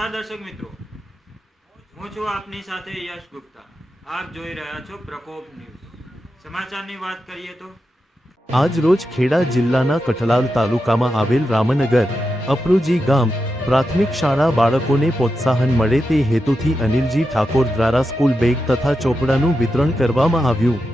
નમસ્કાર દર્શક મિત્રો, હું છું આપની સાથે યશ ગુપ્તા। આપ જોઈ રહ્યા છો પ્રકોપ ન્યૂઝ। સમાચારની વાત કરીએ તો આજ રોજ ખેડા જિલ્લાના કઠલાલ તાલુકામાં આવેલ રામનગર અપરુજી ગામ પ્રાથમિક શાળા બાળકોને પ્રોત્સાહન મળે તે હેતુથી અનિલજી ઠાકોર દ્વારા સ્કૂલ બેગ તથા ચોપડાનું વિતરણ કરવામાં આવ્યું।